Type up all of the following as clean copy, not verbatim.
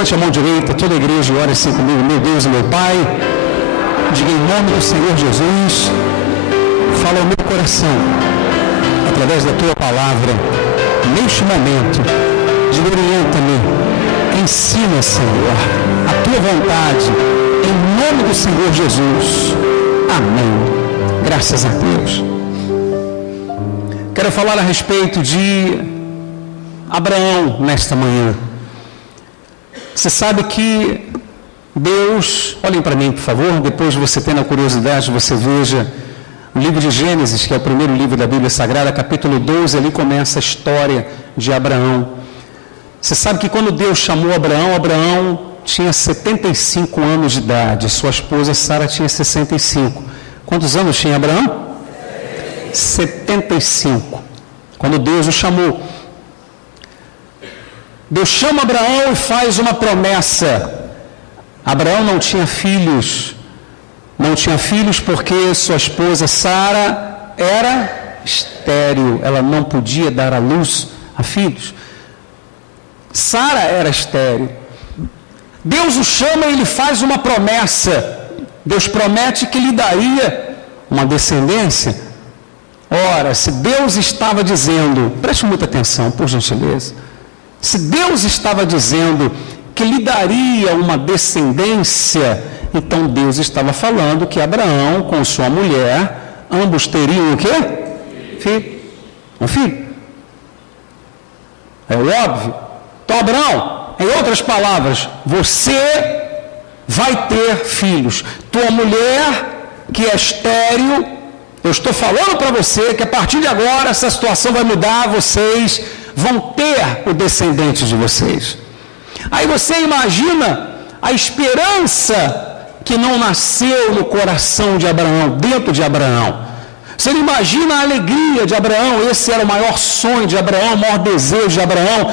Levante a mão direita, toda a igreja, e ore assim comigo. Meu Deus e meu Pai, diga em nome do Senhor Jesus, fala ao meu coração, através da Tua palavra, neste momento, diga, orienta-me, ensina, Senhor, a Tua vontade, em nome do Senhor Jesus. Amém. Graças a Deus. Quero falar a respeito de Abraão nesta manhã. Você sabe que Deus, olhem para mim por favor, depois de você tendo a curiosidade, você veja o livro de Gênesis, que é o primeiro livro da Bíblia Sagrada, capítulo 12, ali começa a história de Abraão. Você sabe que quando Deus chamou Abraão, Abraão tinha 75 anos de idade, sua esposa Sara tinha 65. Quantos anos tinha Abraão? 75. Quando Deus o chamou. Deus chama Abraão e faz uma promessa. Abraão não tinha filhos. Não tinha filhos porque sua esposa Sara era estéril. Ela não podia dar à luz a filhos. Sara era estéril. Deus o chama e ele faz uma promessa. Deus promete que lhe daria uma descendência. Ora, se Deus estava dizendo, preste muita atenção, por gentileza, se Deus estava dizendo que lhe daria uma descendência, então Deus estava falando que Abraão com sua mulher, ambos teriam o quê? Filho. Um filho. É óbvio. Então Abraão, em outras palavras, você vai ter filhos. Tua mulher, que é estéril, eu estou falando para você que a partir de agora essa situação vai mudar, vocês vão ter o descendente de vocês. Aí você imagina a esperança que não nasceu no coração de Abraão, dentro de Abraão. Você imagina a alegria de Abraão, esse era o maior sonho de Abraão, o maior desejo de Abraão,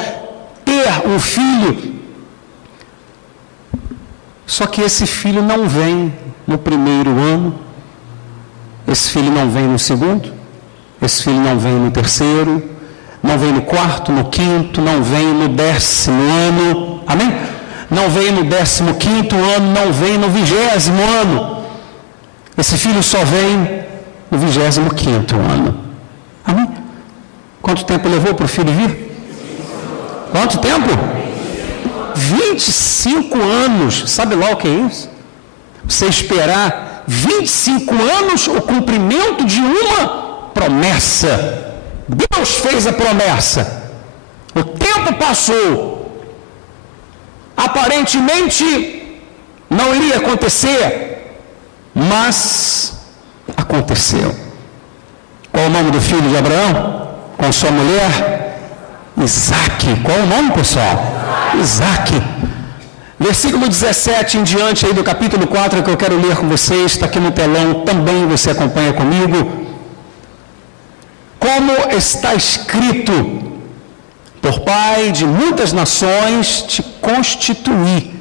ter um filho. Só que esse filho não vem no primeiro ano, esse filho não vem no segundo, esse filho não vem no terceiro, não vem no quarto, no quinto, não vem no 10º ano, amém? Não vem no 15º ano, não vem no 20º ano. Esse filho só vem no 25º ano, amém? Quanto tempo levou para o filho vir? Quanto tempo? 25 anos, sabe lá o que é isso? Você esperar 25 anos o cumprimento de uma promessa. Deus fez a promessa. O tempo passou. Aparentemente não iria acontecer, mas aconteceu. Qual é o nome do filho de Abraão? Com sua mulher? Isaque. Qual é o nome, pessoal? Isaque. Versículo 17 em diante aí do capítulo 4 que eu quero ler com vocês, está aqui no telão, também você acompanha comigo. Como está escrito, por Pai de muitas nações te constituí,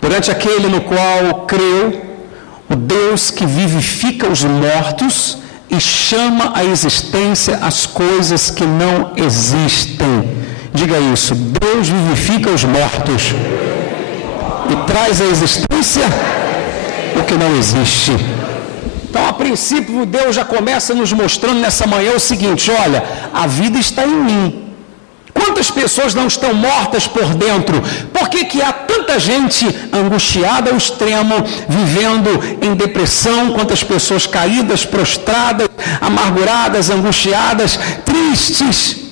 perante aquele no qual creu, o Deus que vivifica os mortos e chama à existência as coisas que não existem. Diga isso, Deus vivifica os mortos e traz à existência o que não existe. Então, a princípio, Deus já começa nos mostrando nessa manhã o seguinte: olha, a vida está em mim. Quantas pessoas não estão mortas por dentro? Por que há tanta gente angustiada ao extremo, vivendo em depressão? Quantas pessoas caídas, prostradas, amarguradas, angustiadas, tristes?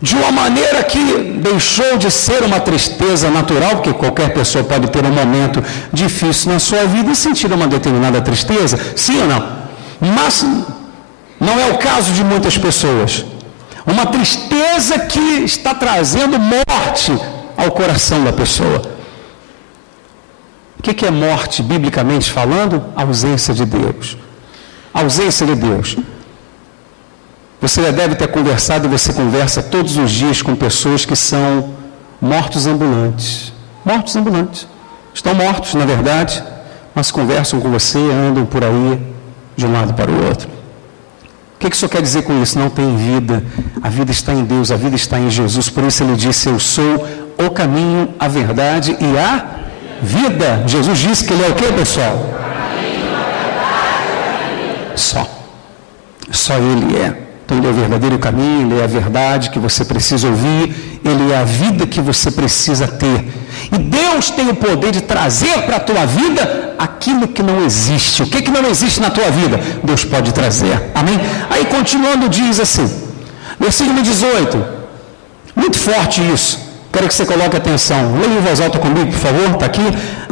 De uma maneira que deixou de ser uma tristeza natural, porque qualquer pessoa pode ter um momento difícil na sua vida e sentir uma determinada tristeza, sim ou não? Mas não é o caso de muitas pessoas. Uma tristeza que está trazendo morte ao coração da pessoa. O que é morte, biblicamente falando? A ausência de Deus. A ausência de Deus. Você já deve ter conversado, e você conversa todos os dias com pessoas que são mortos ambulantes. Mortos ambulantes. Estão mortos, na verdade, mas conversam com você, andam por aí, de um lado para o outro. O que isso quer dizer com isso? Não tem vida. A vida está em Deus, a vida está em Jesus. Por isso ele disse: eu sou o caminho, a verdade e a vida. Jesus disse que ele é o quê, pessoal? Só ele é. Então ele é o verdadeiro caminho, ele é a verdade que você precisa ouvir, ele é a vida que você precisa ter. E Deus tem o poder de trazer para a tua vida aquilo que não existe. O que não existe na tua vida? Deus pode trazer. Amém? Aí continuando diz assim, versículo 18, muito forte isso. Quero que você coloque atenção. Leia em voz alta comigo, por favor. Está aqui.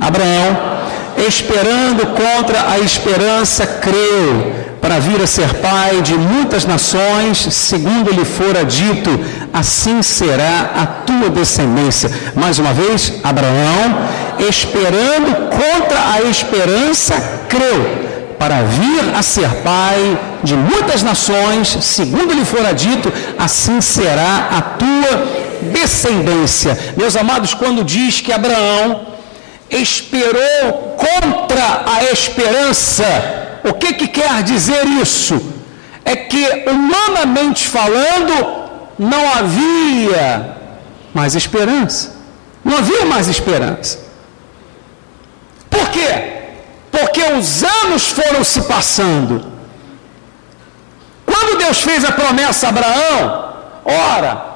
Abraão, esperando contra a esperança, creu, para vir a ser pai de muitas nações, segundo lhe fora dito, assim será a tua descendência. Mais uma vez, Abraão, esperando contra a esperança, creu, para vir a ser pai de muitas nações, segundo lhe fora dito, assim será a tua descendência. Meus amados, quando diz que Abraão esperou contra a esperança, o que quer dizer isso? É que, humanamente falando, não havia mais esperança. Não havia mais esperança. Por quê? Porque os anos foram se passando. Quando Deus fez a promessa a Abraão, ora,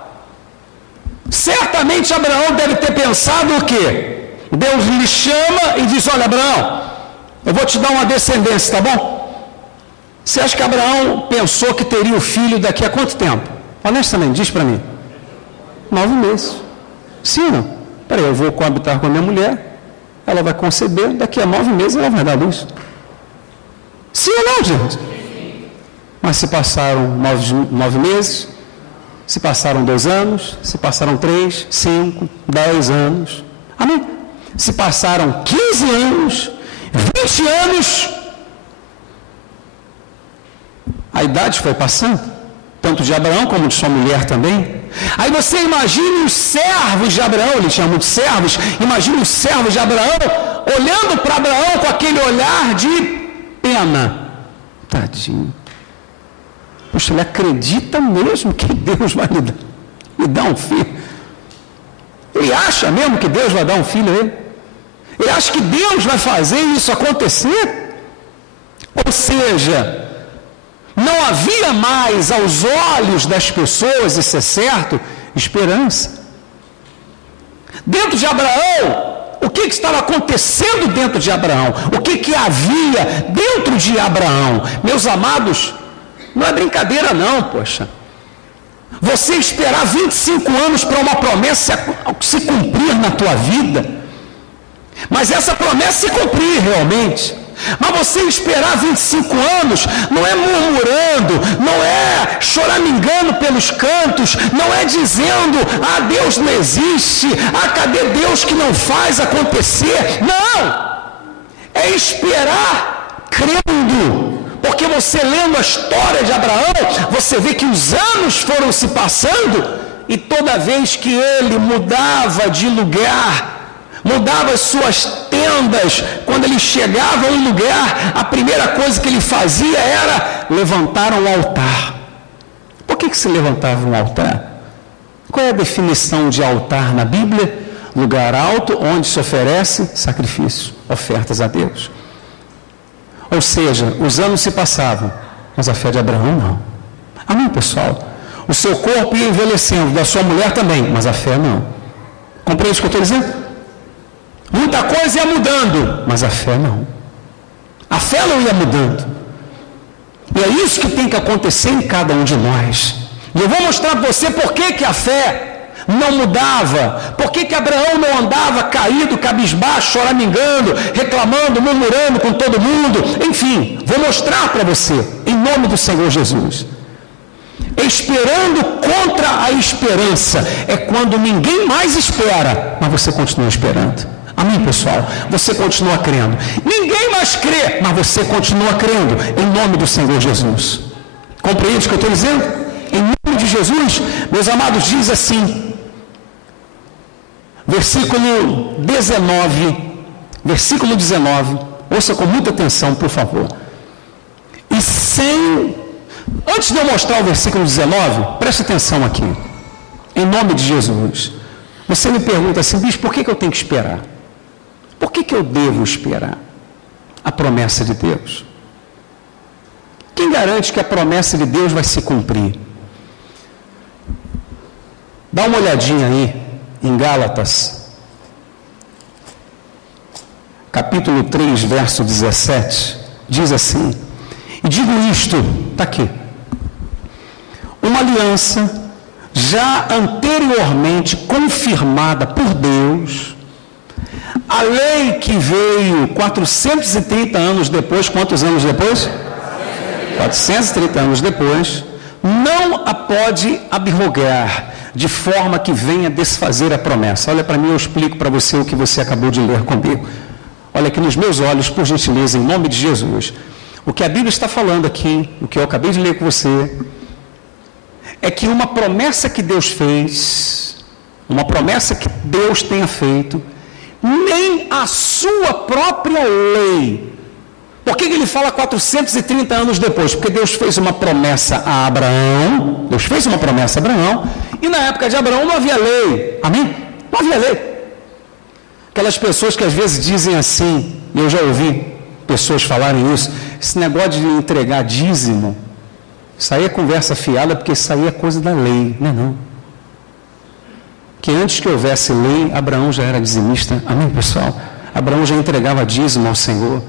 certamente Abraão deve ter pensado o quê? Deus lhe chama e diz, olha, Abraão, eu vou te dar uma descendência, tá bom? Você acha que Abraão pensou que teria o filho daqui a quanto tempo? Honestamente, diz para mim. 9 meses. Sim ou não? Peraí, eu vou coabitar com a minha mulher, ela vai conceber, daqui a 9 meses ela vai dar luz. Sim ou não, gente? Mas se passaram 9 meses, se passaram 2 anos, se passaram 3, 5, 10 anos. Amém? Se passaram 15 anos, 20 anos, a idade foi passando, tanto de Abraão como de sua mulher também. Aí você imagine os servos de Abraão, ele tinha muitos servos, imagine os servos de Abraão, olhando para Abraão com aquele olhar de pena. Tadinho. Poxa, ele acredita mesmo que Deus vai lhe dar um filho? Ele acha mesmo que Deus vai dar um filho a ele? Ele acha que Deus vai fazer isso acontecer? Ou seja, não havia mais aos olhos das pessoas, isso é certo, esperança. Dentro de Abraão, o que estava acontecendo dentro de Abraão? O que havia dentro de Abraão? Meus amados, não é brincadeira não, poxa. Você esperar 25 anos para uma promessa se cumprir na tua vida, mas essa promessa se cumprir realmente. Mas você esperar 25 anos não é murmurando, não é choramingando pelos cantos, não é dizendo, ah, Deus não existe, ah, cadê Deus que não faz acontecer? Não! É esperar crendo. Porque você lendo a história de Abraão, você vê que os anos foram se passando e toda vez que ele mudava de lugar, mudava as suas tendas, quando ele chegava a um lugar, a primeira coisa que ele fazia era levantar um altar. Por que se levantava um altar? Qual é a definição de altar na Bíblia? Lugar alto onde se oferece sacrifício, ofertas a Deus. Ou seja, os anos se passavam, mas a fé de Abraão não. Amém, pessoal? O seu corpo ia envelhecendo, da sua mulher também, mas a fé não. Compreende o que eu estou dizendo? Muita coisa ia mudando, mas a fé não. A fé não ia mudando. E é isso que tem que acontecer em cada um de nós. E eu vou mostrar para você por que a fé não mudava, por que Abraão não andava caído, cabisbaixo, choramingando, reclamando, murmurando com todo mundo. Enfim, vou mostrar para você, em nome do Senhor Jesus. Esperando contra a esperança é quando ninguém mais espera, mas você continua esperando. Amém, pessoal? Você continua crendo. Ninguém mais crê, mas você continua crendo, em nome do Senhor Jesus. Compreende o que eu estou dizendo? Em nome de Jesus, meus amados, diz assim, versículo 19, ouça com muita atenção, por favor. Antes de eu mostrar o versículo 19, preste atenção aqui, em nome de Jesus. Você me pergunta assim, bicho, por que eu tenho que esperar? Por que eu devo esperar a promessa de Deus? Quem garante que a promessa de Deus vai se cumprir? Dá uma olhadinha aí em Gálatas, capítulo 3, verso 17, diz assim, e digo isto, está aqui, uma aliança já anteriormente confirmada por Deus, a lei que veio 430 anos depois, quantos anos depois? 430 anos depois, não a pode abrogar, de forma que venha desfazer a promessa. Olha para mim, eu explico para você o que você acabou de ler comigo. Olha aqui nos meus olhos, por gentileza, em nome de Jesus. O que a Bíblia está falando aqui, o que eu acabei de ler com você, é que uma promessa que Deus fez, uma promessa que Deus tenha feito, nem a sua própria lei. Por que ele fala 430 anos depois? Porque Deus fez uma promessa a Abraão, Deus fez uma promessa a Abraão, e na época de Abraão não havia lei, amém? Não havia lei. Aquelas pessoas que às vezes dizem assim, e eu já ouvi pessoas falarem isso, esse negócio de entregar dízimo, isso aí é conversa fiada, porque isso aí é coisa da lei, não é não. Que antes que houvesse lei, Abraão já era dizimista, amém pessoal? Abraão já entregava dízimo ao Senhor,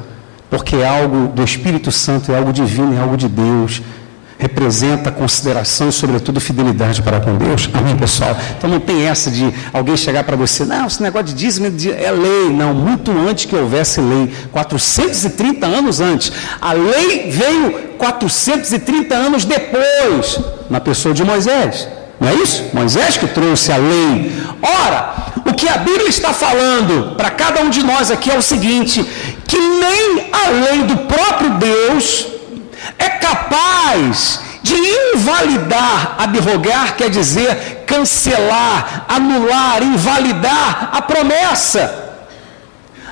porque é algo do Espírito Santo, é algo divino, é algo de Deus, representa consideração e sobretudo fidelidade para com Deus, amém pessoal? Então não tem essa de alguém chegar para você, não, esse negócio de dízimo é lei, não, muito antes que houvesse lei, 430 anos antes, a lei veio 430 anos depois, na pessoa de Moisés, não é isso? Moisés que trouxe a lei. Ora, o que a Bíblia está falando para cada um de nós aqui é o seguinte, que nem a lei do próprio Deus é capaz de invalidar, abrogar, quer dizer, cancelar, anular, invalidar a promessa.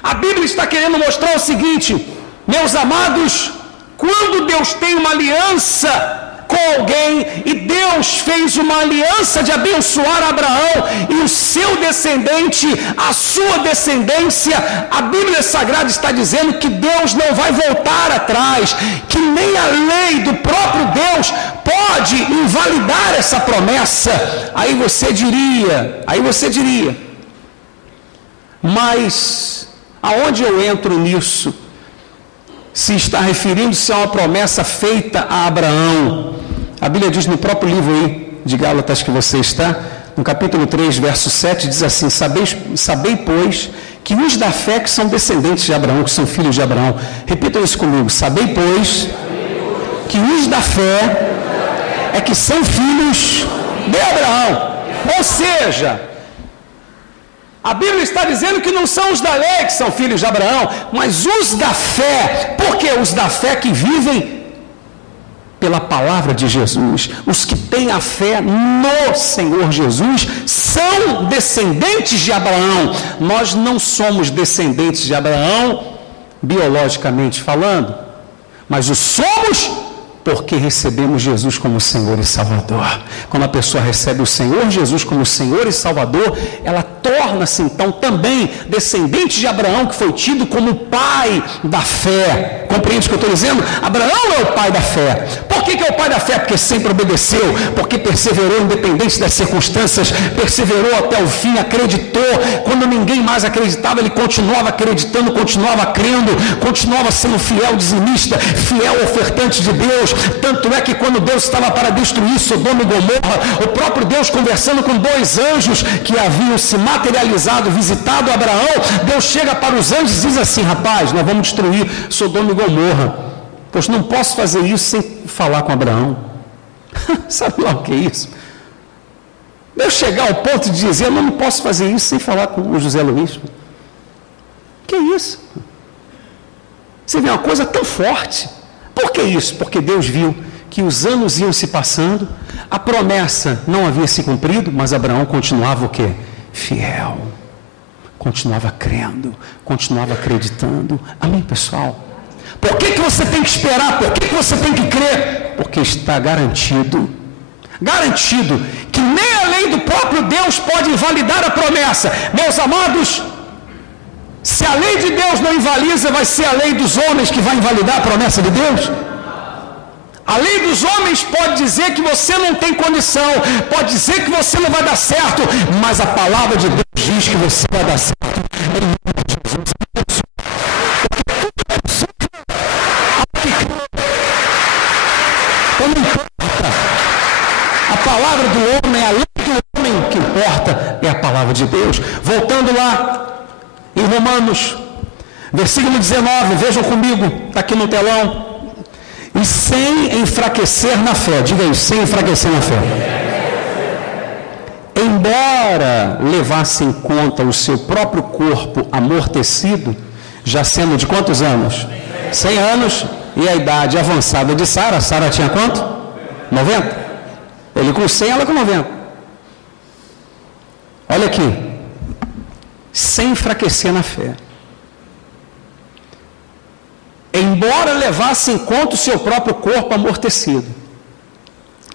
A Bíblia está querendo mostrar o seguinte, meus amados, quando Deus tem uma aliança com alguém, e Deus fez uma aliança de abençoar Abraão e o seu descendente, a sua descendência, a Bíblia Sagrada está dizendo que Deus não vai voltar atrás, que nem a lei do próprio Deus pode invalidar essa promessa. Aí você diria, mas aonde eu entro nisso? Se está referindo-se a uma promessa feita a Abraão. A Bíblia diz no próprio livro aí, de Gálatas que você está, no capítulo 3, verso 7, diz assim, sabei, pois, que os da fé que são descendentes de Abraão, que são filhos de Abraão. Repitam isso comigo, sabei, pois, que os da fé é que são filhos de Abraão. Ou seja, a Bíblia está dizendo que não são os da lei que são filhos de Abraão, mas os da fé. Por que os da fé que vivem pela palavra de Jesus? Os que têm a fé no Senhor Jesus são descendentes de Abraão. Nós não somos descendentes de Abraão, biologicamente falando, mas o somos porque recebemos Jesus como Senhor e Salvador. Quando a pessoa recebe o Senhor Jesus como Senhor e Salvador, ela torna-se então também descendente de Abraão, que foi tido como pai da fé. Compreende o que eu estou dizendo? Abraão é o pai da fé. Por que é o pai da fé? Porque sempre obedeceu, porque perseverou independente das circunstâncias, perseverou até o fim, acreditou. Quando ninguém mais acreditava, ele continuava acreditando, continuava crendo, continuava sendo fiel dizimista, fiel ofertante de Deus. Tanto é que quando Deus estava para destruir Sodoma e Gomorra, o próprio Deus conversando com dois anjos que haviam se materializado, visitado Abraão, Deus chega para os anjos e diz assim, rapaz, nós vamos destruir Sodoma e Gomorra, pois não posso fazer isso sem falar com Abraão. Sabe lá o que é isso? Deus chegar ao ponto de dizer, eu não posso fazer isso sem falar com o José Luiz. Que é isso? Você vê uma coisa tão forte. Por que isso? Porque Deus viu que os anos iam se passando, a promessa não havia se cumprido, mas Abraão continuava o quê? Fiel. Continuava crendo, continuava acreditando. Amém, pessoal? Por que você tem que esperar? Por que você tem que crer? Porque está garantido que nem a lei do próprio Deus pode invalidar a promessa. Meus amados, se a lei de Deus não invalida, vai ser a lei dos homens que vai invalidar a promessa de Deus? A lei dos homens pode dizer que você não tem condição, pode dizer que você não vai dar certo, mas a palavra de Deus diz que você vai dar certo em nome de Jesus. Então não importa. A palavra do homem, a lei do homem que importa é a palavra de Deus. Voltando lá em Romanos, versículo 19, vejam comigo, está aqui no telão. E sem enfraquecer na fé, diga isso, sem enfraquecer na fé. Embora levasse em conta o seu próprio corpo amortecido, já sendo de quantos anos? 100 anos, e a idade avançada de Sara. Sara tinha quanto? 90. Ele com 100, ela com 90. Olha aqui. Sem enfraquecer na fé. Embora levasse em conta o seu próprio corpo amortecido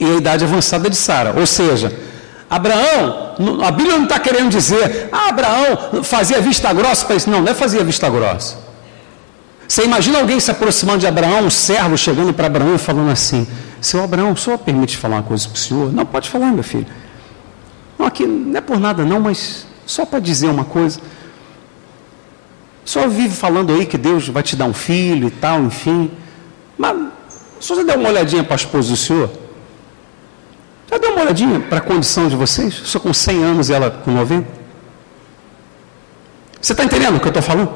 e a idade avançada de Sara. Ou seja, Abraão, a Bíblia não está querendo dizer, Abraão fazia vista grossa para isso. Não, não é fazia vista grossa. Você imagina alguém se aproximando de Abraão, um servo chegando para Abraão e falando assim: seu Abraão, o senhor permite falar uma coisa para o senhor? Não, pode falar, meu filho. Não, aqui não é por nada não, mas só para dizer uma coisa. O senhor vive falando aí que Deus vai te dar um filho e tal, enfim. Mas o senhor já deu uma olhadinha para a esposa do senhor? Já deu uma olhadinha para a condição de vocês? O senhor com 100 anos e ela com 90? Você está entendendo o que eu estou falando?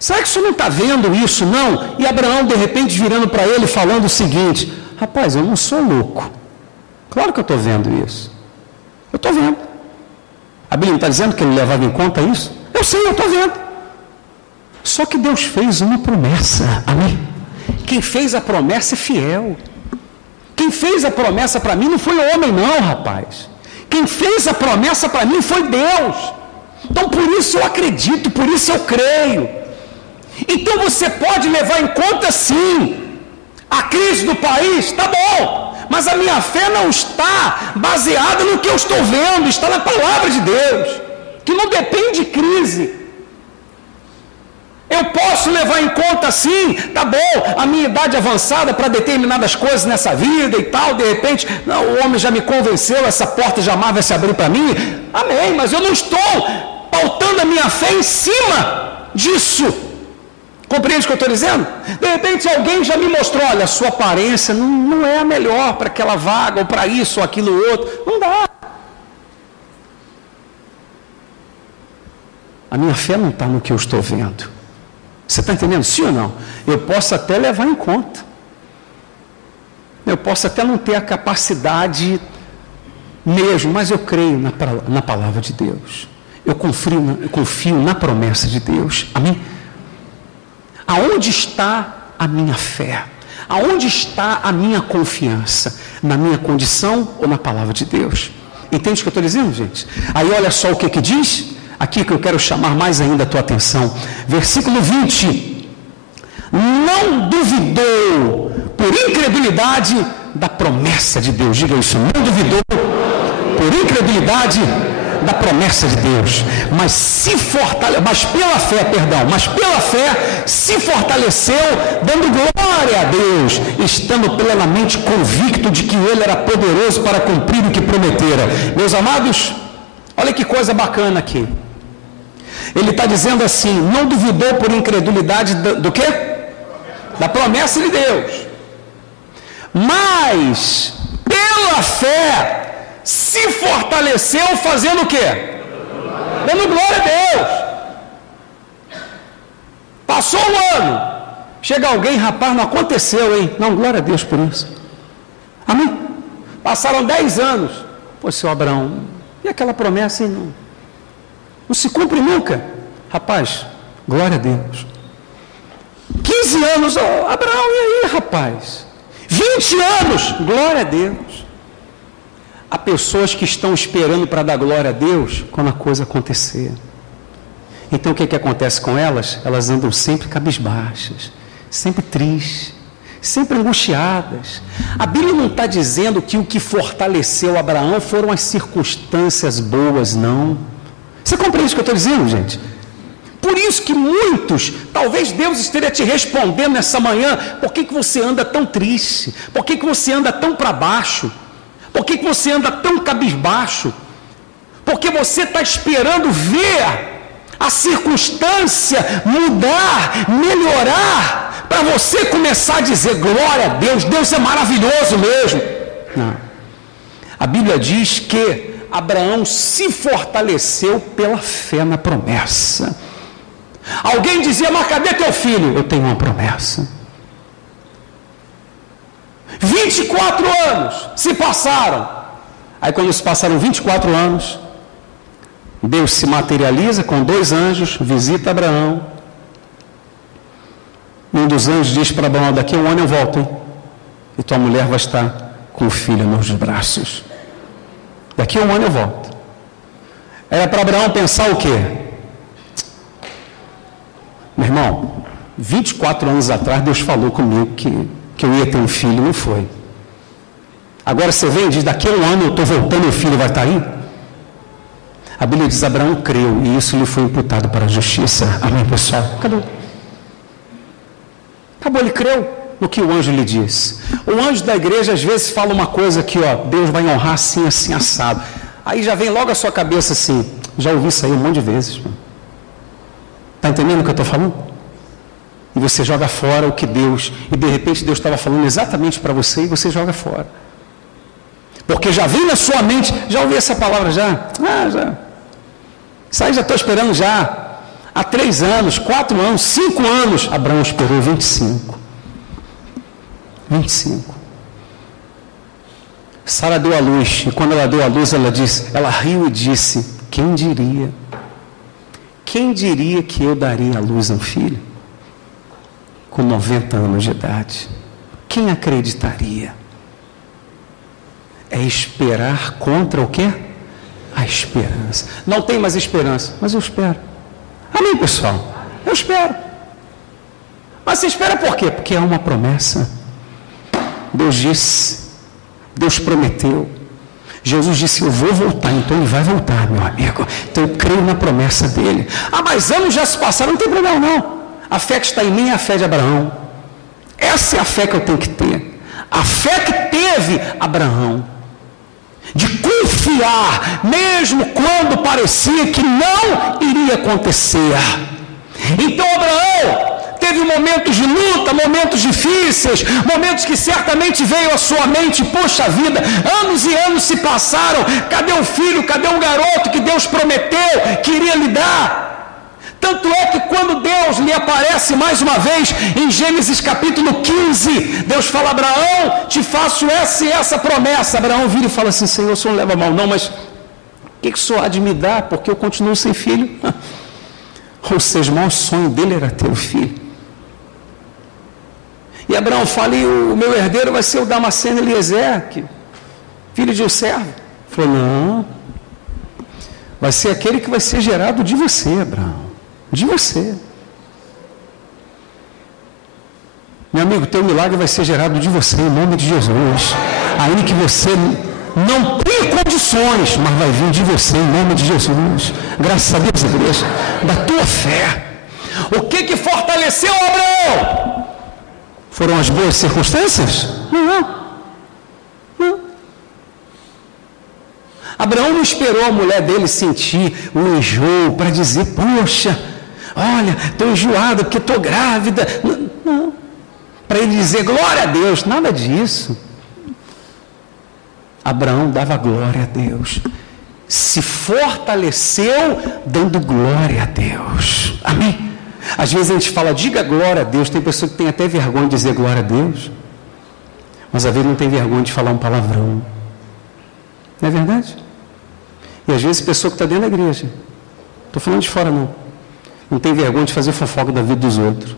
Será que o senhor não está vendo isso, não? E Abraão, de repente, virando para ele, falando o seguinte: rapaz, eu não sou louco. Claro que eu estou vendo isso. Eu estou vendo. A Bíblia não está dizendo que ele levava em conta isso? Eu sei, eu estou vendo. Só que Deus fez uma promessa, amém? Quem fez a promessa é fiel. Quem fez a promessa para mim não foi o homem não, rapaz. Quem fez a promessa para mim foi Deus. Então por isso eu acredito, por isso eu creio. Então você pode levar em conta sim a crise do país, tá bom, mas a minha fé não está baseada no que eu estou vendo, está na palavra de Deus, que não depende de crise. Eu posso levar em conta sim, tá bom, a minha idade avançada para determinadas coisas nessa vida e tal, de repente, não, o homem já me convenceu, essa porta jamais vai se abrir para mim, amém, mas eu não estou pautando a minha fé em cima disso. Compreende o que eu estou dizendo? De repente alguém já me mostrou, olha, a sua aparência não é a melhor para aquela vaga, ou para isso, ou aquilo outro, não dá. A minha fé não está no que eu estou vendo. Você está entendendo? Sim ou não? Eu posso até levar em conta. Eu posso até não ter a capacidade mesmo, mas eu creio na palavra de Deus. Eu confio na promessa de Deus. Amém? Aonde está a minha fé? Aonde está a minha confiança? Na minha condição ou na palavra de Deus? Entende o que eu estou dizendo, gente? Aí olha só o que diz. Aqui que eu quero chamar mais ainda a tua atenção. Versículo 20. Não duvidou por incredulidade da promessa de Deus. Diga isso. Não duvidou por incredulidade da promessa de Deus. Mas pela fé se fortaleceu, dando glória a Deus, estando plenamente convicto de que Ele era poderoso para cumprir o que prometera. Meus amados, olha que coisa bacana aqui. Ele está dizendo assim: não duvidou por incredulidade do quê? Da promessa de Deus. Mas, pela fé, se fortaleceu fazendo o quê? Dando glória a Deus. Passou um ano. Chega alguém, rapaz, não aconteceu, hein? Não, glória a Deus por isso. Amém? Passaram 10 anos. Pô, seu Abraão, e aquela promessa, hein? Não se cumpre nunca. Rapaz, glória a Deus. 15 anos, oh, Abraão, e aí, rapaz? 20 anos, glória a Deus. Há pessoas que estão esperando para dar glória a Deus quando a coisa acontecer. Então o que acontece com elas? Elas andam sempre cabisbaixas, sempre tristes, sempre angustiadas. A Bíblia não está dizendo que o que fortaleceu Abraão foram as circunstâncias boas, não. Você compreende o que eu estou dizendo, gente? Por isso que muitos, talvez Deus esteja te respondendo nessa manhã, por que você anda tão triste? Por que você anda tão para baixo? Por que você anda tão cabisbaixo? Porque você está esperando ver a circunstância mudar, melhorar, para você começar a dizer, glória a Deus, Deus é maravilhoso mesmo. Não. A Bíblia diz que Abraão se fortaleceu pela fé na promessa. Alguém dizia, mas cadê teu filho? Eu tenho uma promessa. 24 anos se passaram. Aí quando se passaram 24 anos, Deus se materializa com 2 anjos, visita Abraão. Um dos anjos diz para Abraão, daqui a 1 ano eu volto, hein? E tua mulher vai estar com o filho nos braços. Daqui a 1 ano eu volto. Era para Abraão pensar o quê? Meu irmão, 24 anos atrás Deus falou comigo que eu ia ter um filho, não foi. Agora você vem e diz, daqui a 1 ano eu estou voltando e o filho vai estar aí? A Bíblia diz, Abraão creu e isso lhe foi imputado para a justiça. Amém, pessoal? Acabou, ele creu no que o anjo lhe disse. O anjo da igreja às vezes fala uma coisa que, Deus vai honrar assim, assim, assado. Aí já vem logo a sua cabeça assim, já ouvi isso aí um monte de vezes. Está entendendo o que eu estou falando? E você joga fora o que Deus, e de repente Deus estava falando exatamente para você e você joga fora. Porque já vem na sua mente, já ouvi essa palavra já? Já. Isso aí já estou esperando já. Há 3 anos, 4 anos, 5 anos. Abraão esperou 25. 25. Sara deu a luz, e quando ela deu a luz, ela riu e disse, quem diria? Quem diria que eu daria a luz a um filho? Com 90 anos de idade. Quem acreditaria? É esperar contra o quê? A esperança. Não tem mais esperança, mas eu espero. Amém, pessoal? Eu espero. Mas você espera por quê? Porque é uma promessa. Deus disse, Deus prometeu. Jesus disse, eu vou voltar, então ele vai voltar, meu amigo. Então eu creio na promessa dele. Mas anos já se passaram, não tem problema não. A fé que está em mim é a fé de Abraão. Essa é a fé que eu tenho que ter. A fé que teve Abraão. De confiar, mesmo quando parecia que não iria acontecer. Então Abraão teve momentos de luta, momentos difíceis, momentos que certamente veio à sua mente, poxa vida, anos e anos se passaram, cadê o filho, cadê o garoto que Deus prometeu que iria lhe dar? Tanto é que quando Deus lhe aparece mais uma vez, em Gênesis capítulo 15, Deus fala, Abraão, te faço essa e essa promessa. Abraão vira e fala assim, Senhor, o Senhor não leva mal não, mas o que o Senhor há de me dar? Porque eu continuo sem filho. Ou seja, o maior sonho dele era ter um filho. E Abraão fala, e o meu herdeiro vai ser o Damasceno Eliezer, filho de um servo. Ele falou, não, vai ser aquele que vai ser gerado de você, Abraão. De você. Meu amigo, teu milagre vai ser gerado de você, em nome de Jesus. Ainda que você não tenha condições, mas vai vir de você, em nome de Jesus. Graças a Deus, igreja, da tua fé. O que fortaleceu Abraão? Foram as boas circunstâncias? Não. Abraão não esperou a mulher dele sentir um enjoo para dizer, poxa, olha, estou enjoada porque estou grávida. Não. Para ele dizer, glória a Deus, nada disso. Abraão dava glória a Deus. Se fortaleceu dando glória a Deus. Amém? Às vezes a gente fala, diga glória a Deus. Tem pessoa que tem até vergonha de dizer glória a Deus. Mas às vezes não tem vergonha de falar um palavrão. Não é verdade? E às vezes a pessoa que está dentro da igreja, estou falando de fora não tem vergonha de fazer fofoca da vida dos outros.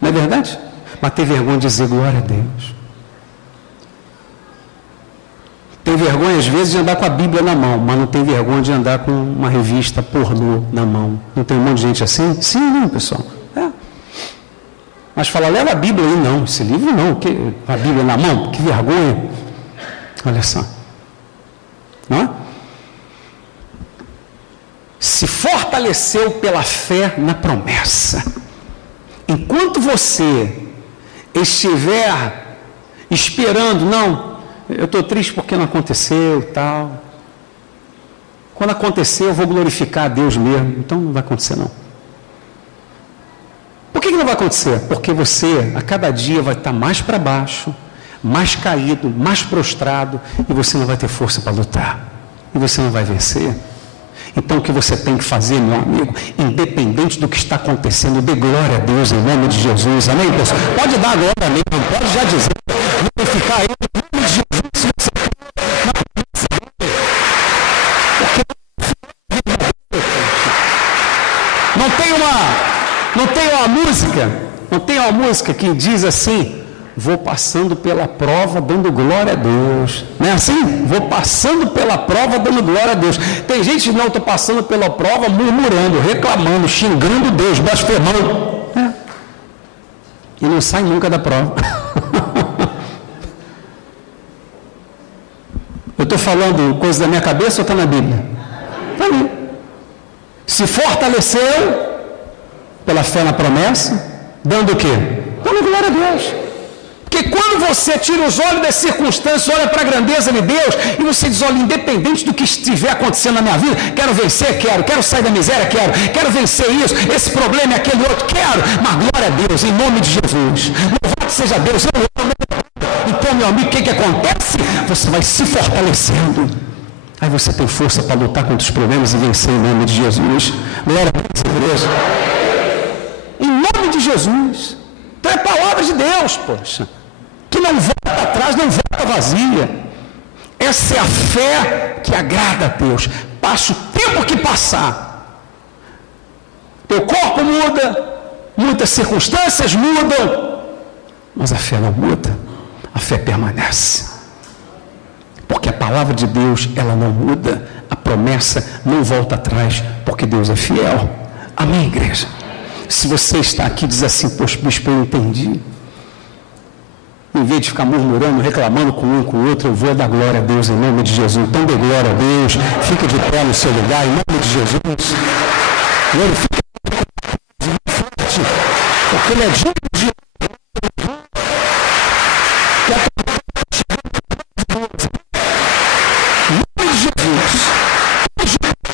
Não é verdade? Mas tem vergonha de dizer glória a Deus. Tem vergonha às vezes de andar com a Bíblia na mão, mas não tem vergonha de andar com uma revista pornô na mão. Não tem um monte de gente assim? Sim, não, pessoal. Mas fala, leva a Bíblia aí, não, esse livro não, a Bíblia na mão, que vergonha. Olha só. Não é? Se fortaleceu pela fé na promessa. Enquanto você estiver esperando, não, eu estou triste porque não aconteceu e tal. Quando acontecer, eu vou glorificar a Deus mesmo. Então não vai acontecer, não. Por que não vai acontecer? Porque você, a cada dia, vai estar mais para baixo, mais caído, mais prostrado, e você não vai ter força para lutar. E você não vai vencer. Então, o que você tem que fazer, meu amigo, independente do que está acontecendo, dê glória a Deus em nome de Jesus. Amém, pessoal? Pode dar glória a Deus, pode já dizer, glorificar Ele em nome de Jesus, se você não tem uma música que diz assim, vou passando pela prova dando glória a Deus. Não é assim? Vou passando pela prova dando glória a Deus. Tem gente que não está passando pela prova murmurando, reclamando, xingando Deus, blasfemando. É. E não sai nunca da prova. Eu estou falando coisa da minha cabeça ou está na Bíblia? Está ali. Se fortaleceu pela fé na promessa, dando o quê? Dando glória a Deus. Porque quando você tira os olhos das circunstâncias, olha para a grandeza de Deus, e você diz, olha, independente do que estiver acontecendo na minha vida, quero vencer, quero sair da miséria, quero vencer isso, esse problema e aquele outro, quero, mas glória a Deus, em nome de Jesus. Louvado seja Deus, eu amo. Então, meu amigo, o que acontece? Você vai se fortalecendo. Aí você tem força para lutar contra os problemas e vencer em nome de Jesus. Glória a Deus, igreja. Em nome de Jesus. Então é a palavra de Deus, poxa. Que não volta atrás, não volta vazia. Essa é a fé que agrada a Deus. Passa o tempo que passar. Teu corpo muda, muitas circunstâncias mudam, mas a fé não muda. A fé permanece. Porque a palavra de Deus, ela não muda. A promessa não volta atrás, porque Deus é fiel. Amém, igreja? Se você está aqui e diz assim, poxa, bispo, eu entendi. Em vez de ficar murmurando, reclamando com um com o outro, eu vou dar glória a Deus em nome de Jesus. Então dê glória a Deus, fique de pé no seu lugar, em nome de Jesus. Glorifique forte, porque Ele é digno de em nome de Jesus.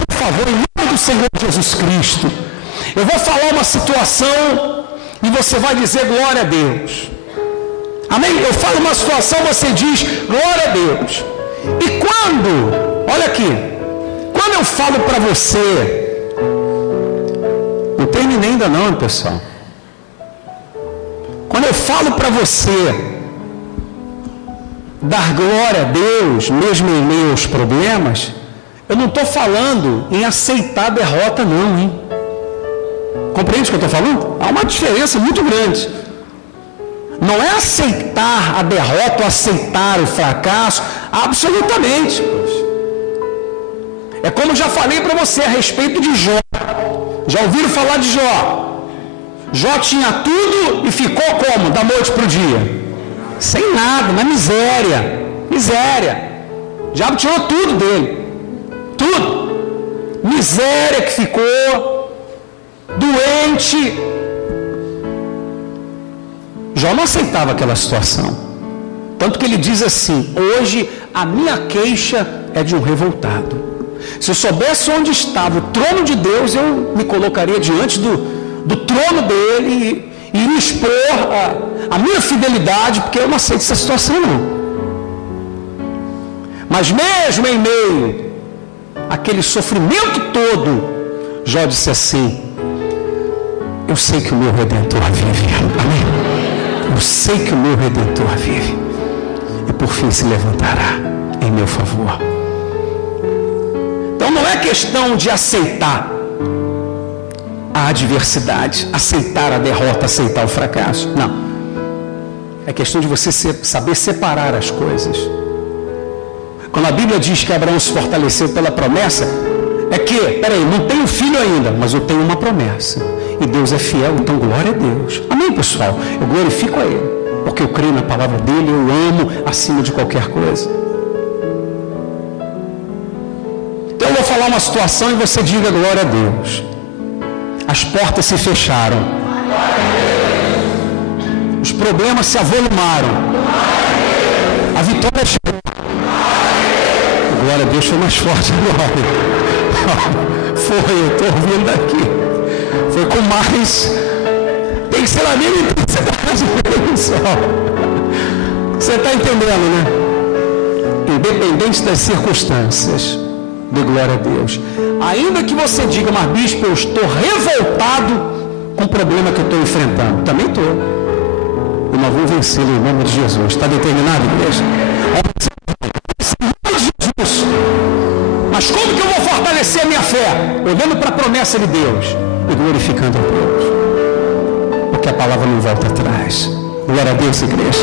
Por favor, em nome do Senhor Jesus Cristo. Eu vou falar uma situação e você vai dizer glória a Deus. Amém? Eu falo uma situação, você diz glória a Deus. E quando, olha aqui, quando eu falo para você, não terminei ainda não, pessoal. Quando eu falo para você dar glória a Deus, mesmo em meio aos problemas, eu não estou falando em aceitar a derrota não, hein? Compreende o que eu estou falando? Há uma diferença muito grande. Não é aceitar a derrota ou aceitar o fracasso, absolutamente. É como já falei para você a respeito de Jó. Já ouviram falar de Jó? Jó tinha tudo e ficou como? Da noite para o dia? Sem nada, na miséria. Miséria. O diabo tirou tudo dele. Tudo. Miséria que ficou. Doente. Jó não aceitava aquela situação. Tanto que ele diz assim: hoje a minha queixa é de um revoltado. Se eu soubesse onde estava o trono de Deus, eu me colocaria diante do trono dele e iria expor a minha fidelidade, porque eu não aceito essa situação não. Mas mesmo em meio àquele sofrimento todo, Jó disse assim: eu sei que o meu Redentor vive. Amém? Eu sei que o meu Redentor vive e por fim se levantará em meu favor. Então não é questão de aceitar a adversidade, aceitar a derrota, aceitar o fracasso. Não. É questão de você saber separar as coisas. Quando a Bíblia diz que Abraão se fortaleceu pela promessa, é que, peraí, não tenho filho ainda, mas eu tenho uma promessa. E Deus é fiel, então glória a Deus. Amém, pessoal? Eu glorifico a Ele, porque eu creio na palavra dEle, eu amo acima de qualquer coisa. Então eu vou falar uma situação e você diga glória a Deus. As portas se fecharam. Os problemas se avolumaram. A vitória chegou. Glória a Deus, foi mais forte agora. Foi, eu estou ouvindo daqui. Foi com mais. Tem que ser na mesma intensidade, pessoal. Você está entendendo, né? Independente das circunstâncias, dê glória a Deus. Ainda que você diga, mas bispo, eu estou revoltado com o problema que eu estou enfrentando. Também estou. E nós vamos vencê-lo em nome de Jesus. Está determinado, igreja? Mas como que eu vou fortalecer a minha fé? Olhando para a promessa de Deus e glorificando a Deus. Porque a palavra não volta atrás. Glória a Deus, igreja.